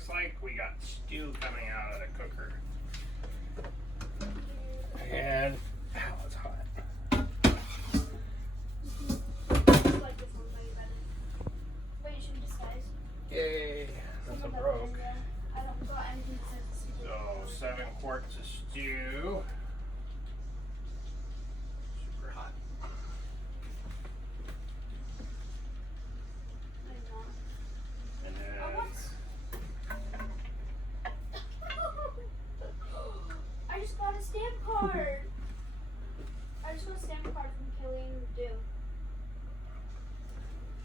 looks like we got stew coming out of the cooker. And, ow, it's hot. Yay, nothing broke. So 7 quarts of stew. Super hot. And then I just got a stamp card. I just got a stamp card from Killing Dew.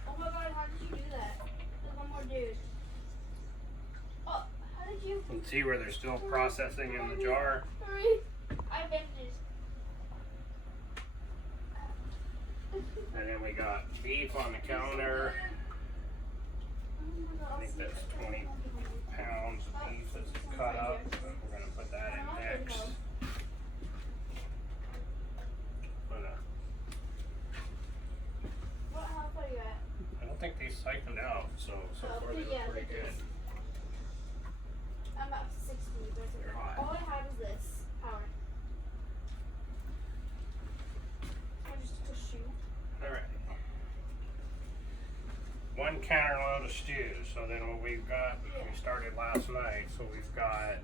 Oh my god, how did you do that? There's one more dude. Oh, how did you? you can see where they're still processing in the jar. Hurry. I finished. And then we got beef on the counter. I think that's 20 pounds of beef that's cut up. We're going to put that in next. What house are you at? I don't think they siphoned out, so far they look pretty good. I'm up to 60. They're hot. All I have is this power. I just took a shoe. Alright. 1 counter load of stew. So then what we've got, we started last night, so we've got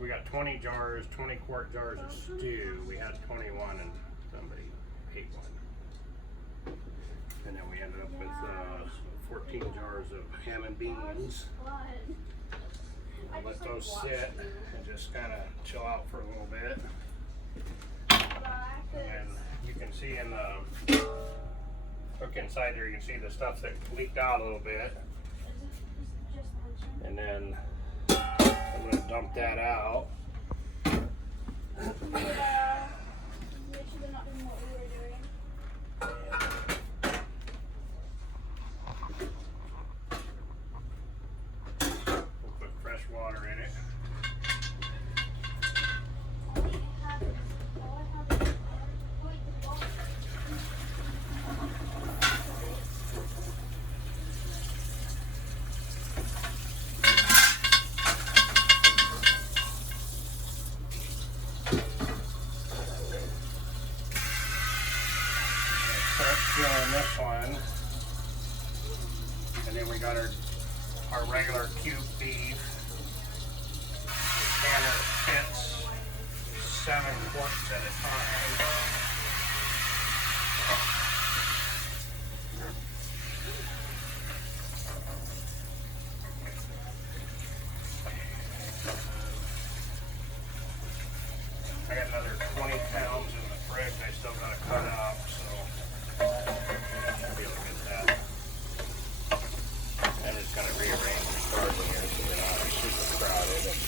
we got 20 jars, 20 quart jars of stew. We had 21 and somebody ate one. And then we ended up with 14 jars of ham and beans. I'll let those sit and just kind of chill out for a little bit. And you can see in the cook inside there, you can see the stuff that leaked out a little bit. And then I'm going to dump that out. Make sure they're not doing what we were doing. We'll put fresh water in it. Filling this one, and then we got our regular cube beef. The canner fits 7 quarts at a time. I got another 20 pounds in the fridge I still got to cut up, so be able to get that. I'm just going to rearrange the cars in here so they're not super crowded. And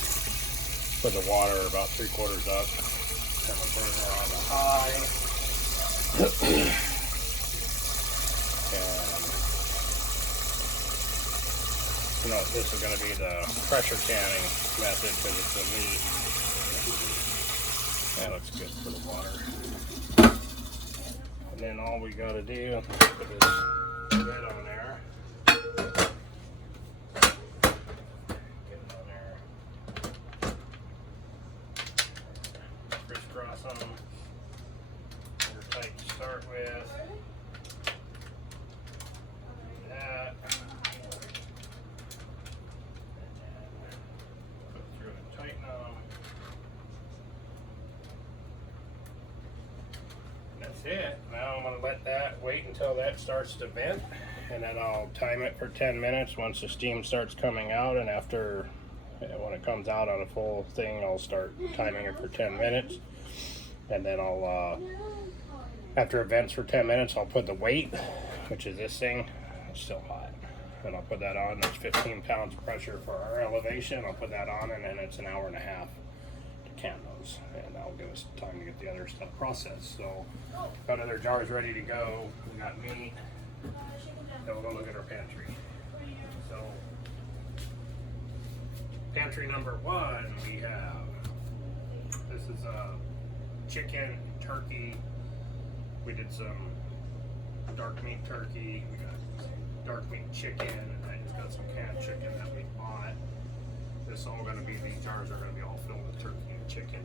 put the water about 3/4 up. Have a burner on the high. And you know, this is going to be the pressure canning method because it's the meat. That looks good for the water. And then all we got to do, put this lid on there. Get it on there. Crisscross them. They're tight to start with. That. And then put through and tighten them. That's it. Now I'm going to let that wait until that starts to vent, and then I'll time it for 10 minutes once the steam starts coming out, and after, when it comes out on a full thing, I'll start timing it for 10 minutes, and then I'll, after it vents for 10 minutes, I'll put the weight, which is this thing. It's still hot, and I'll put that on. That's 15 pounds pressure for our elevation. I'll put that on, and then it's an hour and a half to can those, and that'll give us time to get the other stuff processed. So got other jars ready to go. We got meat. Then we'll go look at our pantry. So pantry number 1, we have, this is chicken, turkey. We did some dark meat turkey. We got dark meat chicken, and I just got some canned chicken that we bought. This all going to be, these jars are going to be all filled with turkey and chicken.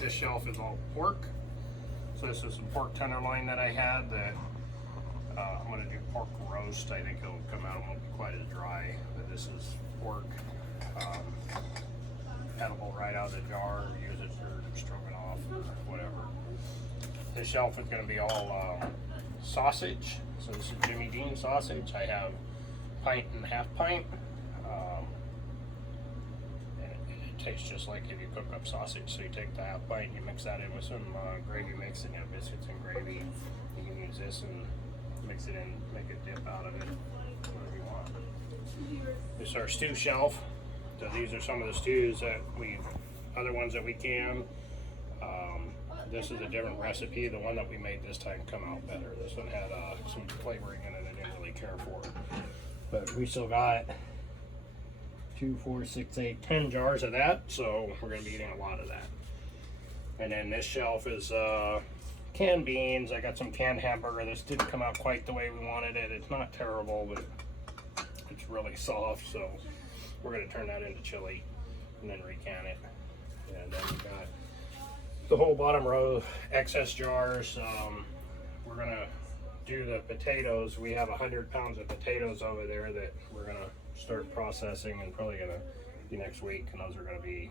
This shelf is all pork. So this is some pork tenderloin that I had that I'm going to do pork roast. I think it'll come out, it won't be quite as dry, but this is pork. Edible right out of the jar, use it for stroganoff or whatever. This shelf is going to be all sausage. So this is Jimmy Dean sausage. I have pint and half pint. And it tastes just like if you cook up sausage. So you take the half pint, you mix that in with some gravy mix, and you have biscuits and gravy. You can use this and mix it in, make a dip out of it, whatever you want. This is our stew shelf. So these are some of the stews that other ones that we can. This is a different recipe. The one that we made this time come out better. This one had some flavoring in it I didn't really care for. But we still got 2, 4, 6, 8, 10 jars of that. So we're gonna be eating a lot of that. And then this shelf is canned beans. I got some canned hamburger. This didn't come out quite the way we wanted it. It's not terrible, but it's really soft. So we're going to turn that into chili and then recan it. And then we got the whole bottom row excess jars. We're going to do the potatoes. We have 100 pounds of potatoes over there that we're going to start processing, and probably going to be next week. And those are going to be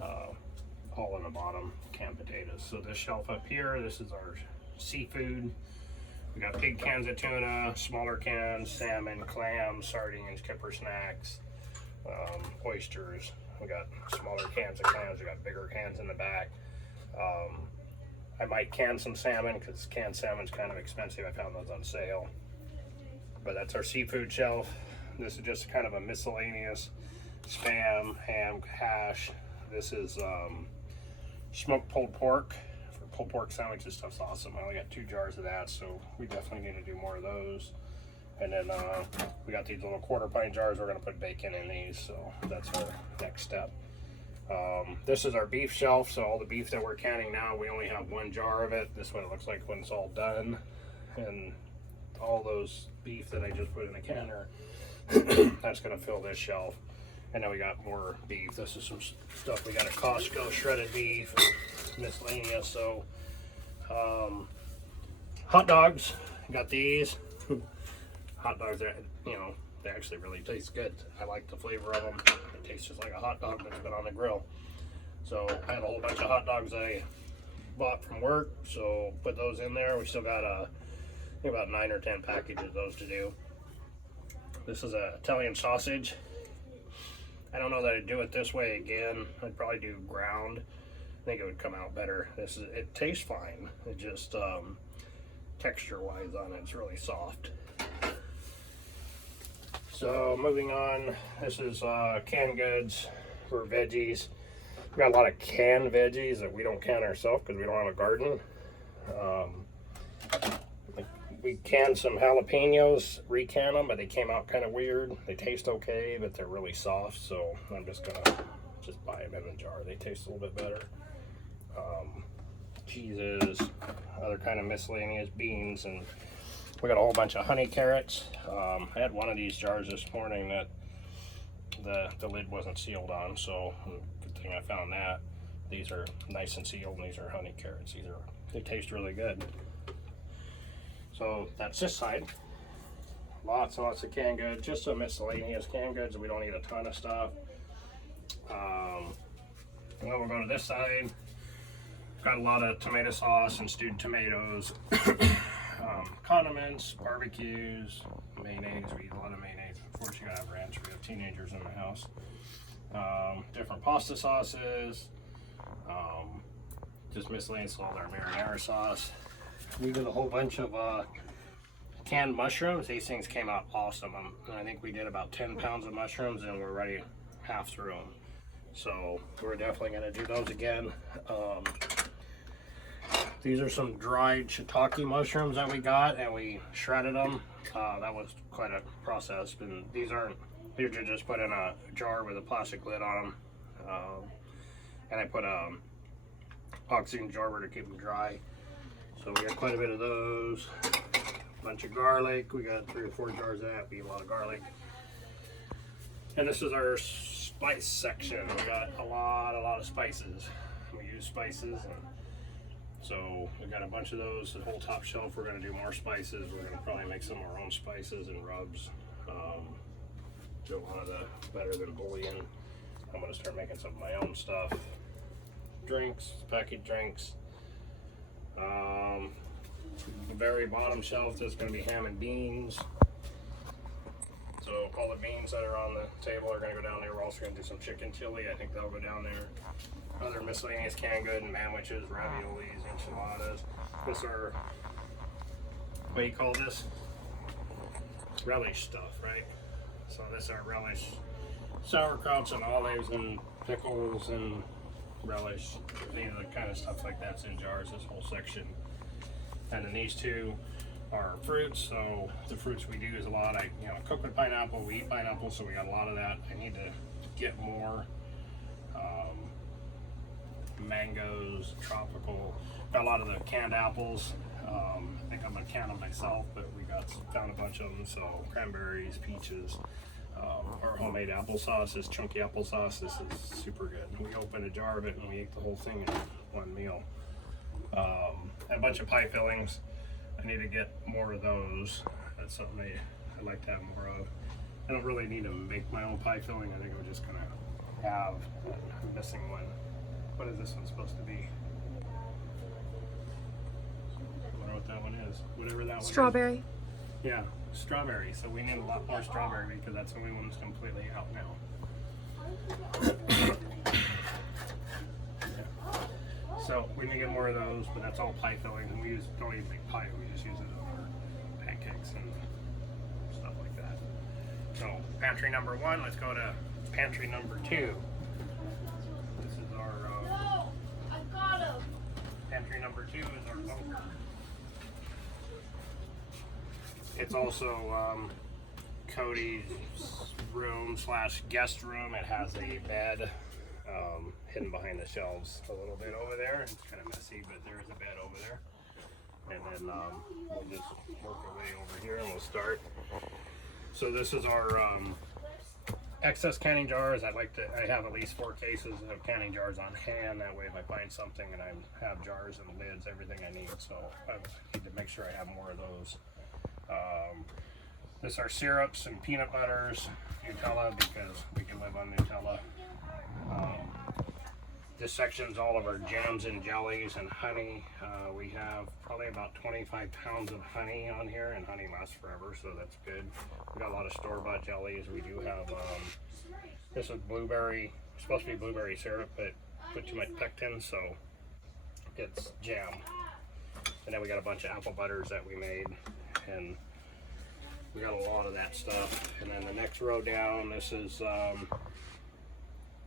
all in the bottom, canned potatoes. So this shelf up here, this is our seafood. We got big cans of tuna, smaller cans, salmon, clams, sardines, kipper snacks, oysters. We got smaller cans of clams. We got bigger cans in the back. I might can some salmon because canned salmon's kind of expensive. I found those on sale. But that's our seafood shelf. This is just kind of a miscellaneous spam, ham, hash. This is smoked pulled pork. For pulled pork sandwiches, stuff's awesome. I only got 2 jars of that, so we definitely need to do more of those. And then we got these little quarter pint jars. We're gonna put bacon in these, so that's our next step. This is our beef shelf. So all the beef that we're canning now, we only have 1 jar of it. This is what it looks like when it's all done. And all those beef that I just put in the canner, that's gonna fill this shelf. And then we got more beef. This is some stuff we got at Costco, shredded beef, miscellaneous. So hot dogs, got these. Hot dogs are, they actually really taste good. I like the flavor of them. It tastes just like a hot dog that's been on the grill. So I have a whole bunch of hot dogs I bought from work, so put those in there. We still got about 9 or 10 packages of those to do. This is a Italian sausage. I don't know that I'd do it this way again. I'd probably do ground. I think it would come out better. It tastes fine. It just texture wise on it, it's really soft. So moving on, this is canned goods for veggies. We got a lot of canned veggies that we don't can ourselves because we don't have a garden. We canned some jalapenos, recan them, but they came out kind of weird. They taste okay, but they're really soft, so I'm just gonna buy them in a jar. They taste a little bit better. Cheeses, other kind of miscellaneous beans, and we got a whole bunch of honey carrots. I had one of these jars this morning that the lid wasn't sealed on, so good thing I found that. These are nice and sealed, and these are honey carrots. They taste really good. So that's this side. Lots and lots of canned goods, just some miscellaneous canned goods. We don't need a ton of stuff. And then we'll go to this side. Got a lot of tomato sauce and stewed tomatoes, condiments, barbecues, mayonnaise. We eat a lot of mayonnaise. Unfortunately, I have ranch. We have teenagers in my house. Different pasta sauces. Just miscellaneous, all our marinara sauce. We did a whole bunch of canned mushrooms. These things came out awesome. I think we did about 10 pounds of mushrooms, and we're already half through them. So we're definitely going to do those again. These are some dried shiitake mushrooms that we got, and we shredded them. That was quite a process. And these are just put in a jar with a plastic lid on them. And I put a oxygen absorber to keep them dry. So we got quite a bit of those. Bunch of garlic. We got 3 or 4 jars of that. Be a lot of garlic. And this is our spice section. We got a lot of spices. We use spices, and so we got a bunch of those. The whole top shelf. We're gonna do more spices. We're gonna probably make some of our own spices and rubs. Do a lot of the better than bullion. I'm gonna start making some of my own stuff. Drinks, packaged drinks. The very bottom shelf is gonna be ham and beans. So all the beans that are on the table are gonna go down there. We're also gonna do some chicken chili. I think that'll go down there. Other miscellaneous canned good and sandwiches, raviolis, enchiladas. This are, what do you call this? Relish stuff, right? So this are relish, sauerkrauts and olives and pickles and relish. These are the kind of stuff like that's in jars, this whole section. And then these two are fruits. So the fruits we do is a lot. I cook with pineapple. We eat pineapple, so we got a lot of that. I need to get more mangoes, tropical. Got a lot of the canned apples. I think I'm gonna can them myself, but we found a bunch of them. So cranberries, peaches. Our homemade applesauce is chunky applesauce. This is super good. We opened a jar of it and we ate the whole thing in one meal. And a bunch of pie fillings. I need to get more of those. That's something I'd like to have more of. I don't really need to make my own pie filling. I think I'm just gonna have. I'm missing one. What is this one supposed to be? I wonder what that one is. Whatever that one is. Strawberry. Yeah, strawberry. So we need a lot more strawberry because that's the only one that's completely out now. So we need to get more of those, but that's all pie fillings, and we don't even make pie. We just use it for pancakes and stuff like that. So pantry number 1. Let's go to pantry number 2. This is our No, I got him. pantry number 2 is our bunker. It's also Cody's room / guest room. It has a bed hidden behind the shelves a little bit over there. It's kind of messy, but there is a bed over there. And then we'll just work our way over here and we'll start. So this is our excess canning jars. I have at least 4 cases of canning jars on hand. That way if I find something and I have jars and lids, everything I need. So I need to make sure I have more of those. This are syrups and peanut butters, Nutella, because we can live on Nutella. This section's all of our jams and jellies and honey. We have probably about 25 pounds of honey on here, and honey lasts forever, so that's good. We got a lot of store-bought jellies. We do have this is blueberry, supposed to be blueberry syrup, but put too much pectin, so it's jam. And then we got a bunch of apple butters that we made, and we got a lot of that stuff. And then the next row down, this is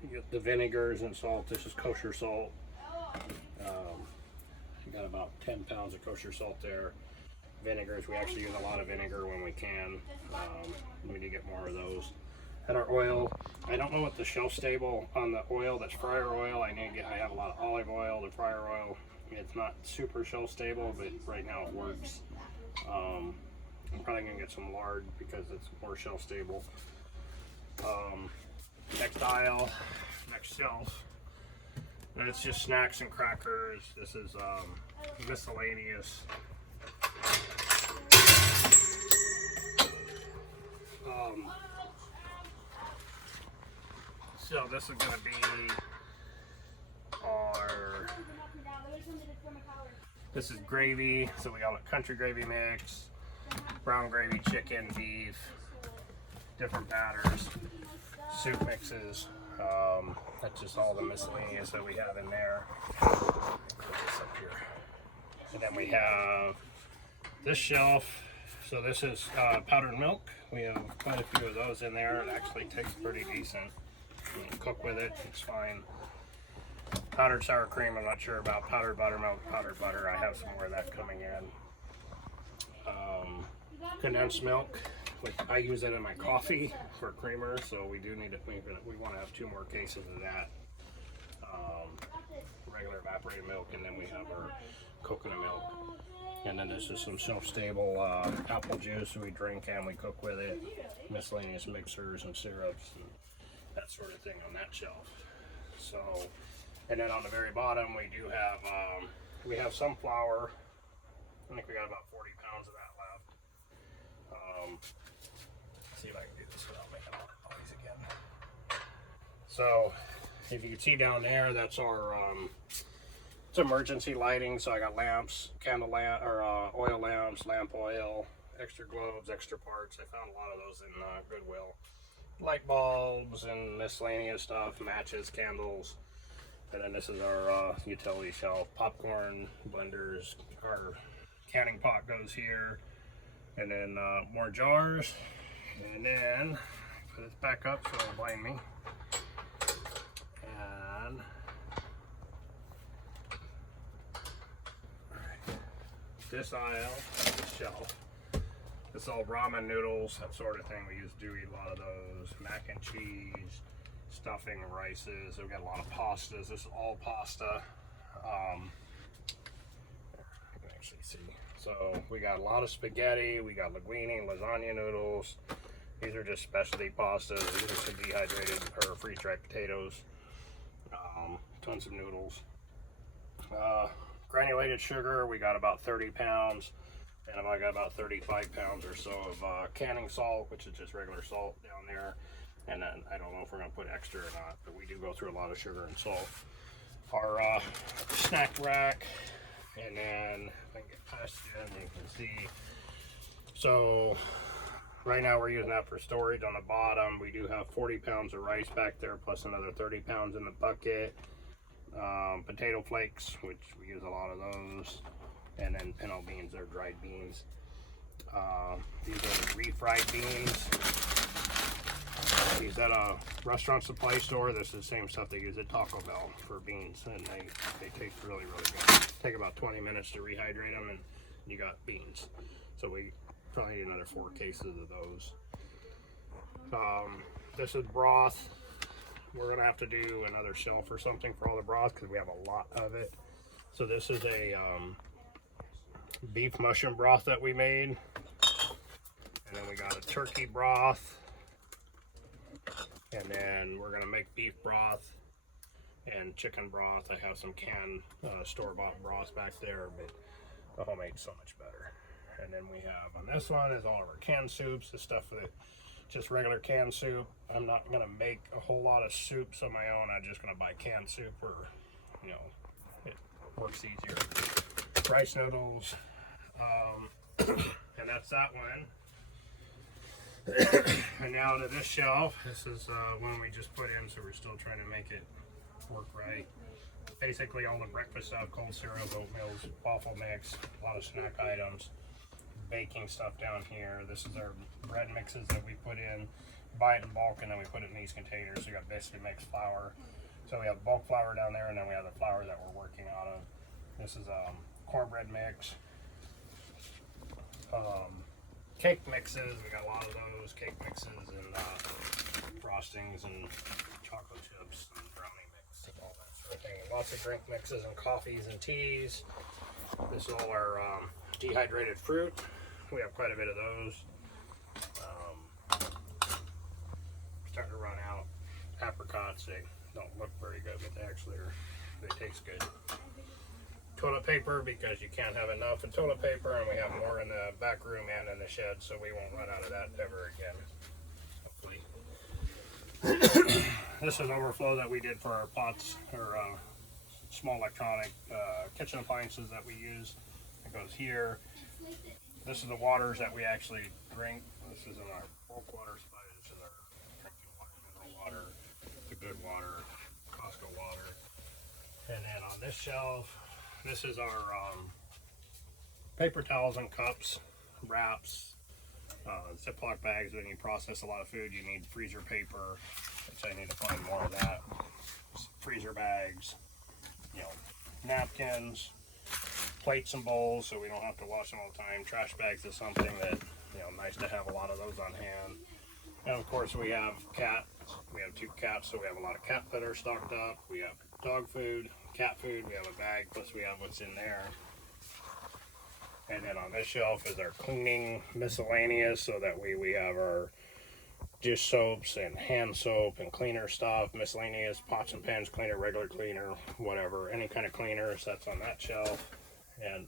you get the vinegars and salt. This is kosher salt. You got about 10 pounds of kosher salt there. Vinegars, we actually use a lot of vinegar when we can. We need to get more of those. And our oil, I don't know what the shelf stable on the oil, that's fryer oil. I have a lot of olive oil, the fryer oil. It's not super shelf stable, but right now it works. I'm probably gonna get some lard because it's more shelf stable. Next aisle, next shelf. And it's just snacks and crackers. This is miscellaneous. So this is gonna be our. This is gravy. So we got a country gravy mix, brown gravy, chicken, beef, different batters, soup mixes. That's just all the miscellaneous that we have in there. Put this up here. And then we have this shelf. So this is powdered milk. We have quite a few of those in there. It actually tastes pretty decent. You can cook with it, it's fine. Powdered sour cream, I'm not sure about. Powdered buttermilk, powdered butter. I have some more of that coming in. Condensed milk. I use it in my coffee for creamer, so we do need to. We want to have 2 more cases of that. Regular evaporated milk, and then we have our coconut milk. And then this is some shelf-stable apple juice we drink and we cook with it. Miscellaneous mixers and syrups and that sort of thing on that shelf. So, and then on the very bottom we do have we have some flour. I think we got about 40 pounds of that left. See if I can do this without making all that noise again. So, if you can see down there, that's our it's emergency lighting. So I got lamps, candle lamp, or oil lamps, lamp oil, extra globes, extra parts. I found a lot of those in Goodwill. Light bulbs and miscellaneous stuff, matches, candles. And then this is our utility shelf, popcorn, blenders, our canning pot goes here. And then more jars. And then put this back up so don't blame me. And this aisle, this shelf, this is all ramen noodles, that sort of thing. We do eat a lot of those. Mac and cheese, stuffing, rices. We've got a lot of pastas. This is all pasta. You can actually see. So we got a lot of spaghetti. We got linguine, lasagna noodles. These are just specialty pastas. These are some dehydrated or freeze-dried potatoes. Tons of noodles. Granulated sugar, we got about 30 pounds. And I got about 35 pounds or so of canning salt, which is just regular salt down there. And then I don't know if we're going to put extra or not, but we do go through a lot of sugar and salt. Our snack rack, and then if I can get past it, you can see. So right now we're using that for storage. On the bottom, we do have 40 pounds of rice back there, plus another 30 pounds in the bucket. Potato flakes, which we use a lot of those. And then pinto beans, they're dried beans. These are the refried beans. These at a restaurant supply store. This is the same stuff they use at Taco Bell for beans, and they taste really, really good. Take about 20 minutes to rehydrate them, and you got beans. So we probably need another 4 cases of those. This is broth. We're gonna have to do another shelf or something for all the broth because we have a lot of it. So this is a beef mushroom broth that we made, and then we got a turkey broth, and then we're gonna make beef broth and chicken broth. I have some canned store-bought broth back there, but the homemade's so much better. And then we have on this one is all of our canned soups, the stuff that just regular canned soup. I'm not gonna make a whole lot of soups on my own. I'm just gonna buy canned soup, or you know, it works easier. Rice noodles, and that's that one. And now to this shelf. This is one we just put in, so we're still trying to make it work right. Basically all the breakfast stuff, cold cereal, oatmeals, waffle mix, a lot of snack items, baking stuff down here. This is our bread mixes that we put in. Buy it in bulk and then we put it in these containers. So we got basically mixed flour. So we have bulk flour down there, and then we have the flour that we're working out of. This is cornbread mix. Cake mixes, we got a lot of those. Cake mixes and frostings and chocolate chips and brownie mix and all that sort of thing. Lots of drink mixes and coffees and teas. This is all our dehydrated fruit. We have quite a bit of those. Starting to run out. Apricots, they don't look very good, but they actually are, they taste good. Toilet paper, because you can't have enough of toilet paper, and we have more in the back room and in the shed, so we won't run out of that ever again, hopefully. This is overflow that we did for our pots, or small electronic kitchen appliances that we use. It goes here. This is the waters that we actually drink. This is in our bulk water supply. This is our drinking water, mineral water, the good water, Costco water. And then on this shelf, this is our paper towels and cups, wraps, Ziploc bags. When you process a lot of food, you need freezer paper, which I need to find more of that. Freezer bags, you know, napkins, plates and bowls, so we don't have to wash them all the time. Trash bags is something that, you know, nice to have a lot of those on hand. And of course we have cats. We have 2 cats, so we have a lot of cat litter stocked up. We have dog food, cat food, we have a bag, plus we have what's in there. And then on this shelf is our cleaning miscellaneous, so that way we have our dish soaps and hand soap and cleaner stuff, miscellaneous pots and pans cleaner, regular cleaner, whatever, any kind of cleaner, so that's on that shelf. And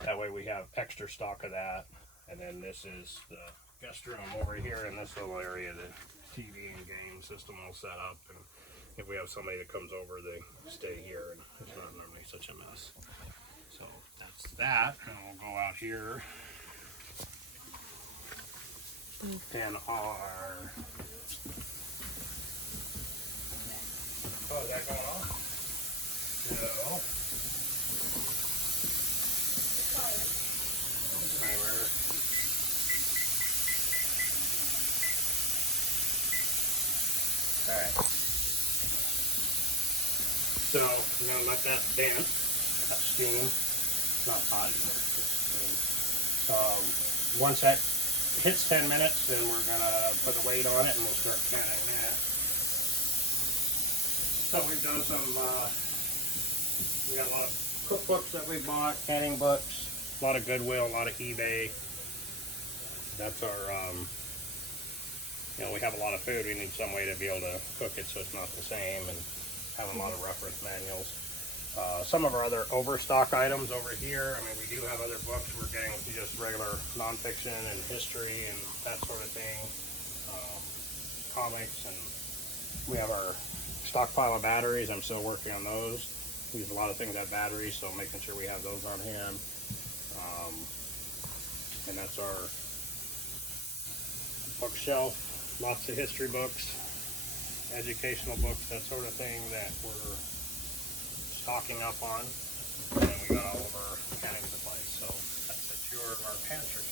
that way we have extra stock of that. And then this is the guest room over here in this little area. The TV and game system all set up, and if we have somebody that comes over, they stay here, and it's not normally such a mess. So that's that, and we'll go out here. And our is that going on? No. Timer. Alright. So I'm gonna let that vent, that steam. Not hot anymore, just steam. Once that hits 10 minutes, then we're gonna put a weight on it and we'll start canning that. So we've done some, we got a lot of cookbooks that we bought, canning books, a lot of Goodwill, a lot of eBay. That's our, you know, we have a lot of food, we need some way to be able to cook it so it's not the same, and have a lot of reference manuals. Some of our other overstock items over here, I mean, we do have other books. We're getting just regular nonfiction and history and that sort of thing, comics, and we have our stockpile of batteries. I'm still working on those. We use a lot of things that have batteries, so making sure we have those on hand. And that's our bookshelf, lots of history books, educational books, that sort of thing that we're stocking up on, and we got all of our canning supplies. So that's the tour of our pantry.